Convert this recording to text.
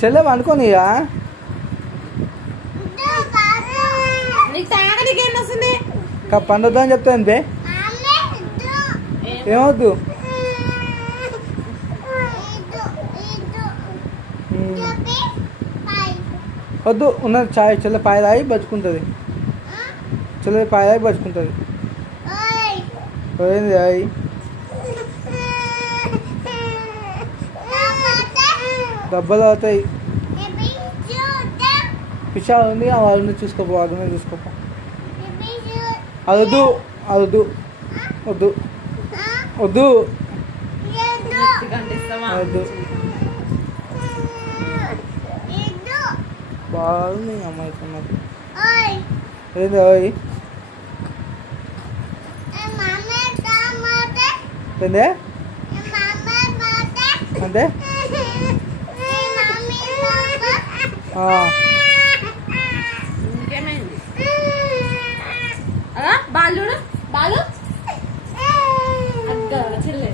చెల్లె అనుకోని పండుద్దా అని చెప్తాను బే ఏమవుద్దు వద్దు ఉన్నది చాయ్ చెల్లె పాయ తాగి బతుకుంటుంది చెల్లె పాయ తాగి బతుకుంటుంది పోయింది అయి దెబ్బలు అవుతాయి పిచ్చా ఉంది వాళ్ళని చూసుకోపో వాళ్ళని చూసుకోపో అదొద్దు అదొద్దు వద్దు వద్దు వద్దు బాగుంది అమ్మాయి సమ్మతి ఏంది అవి ఏందే అంటే బాలు బాలు చెల్లె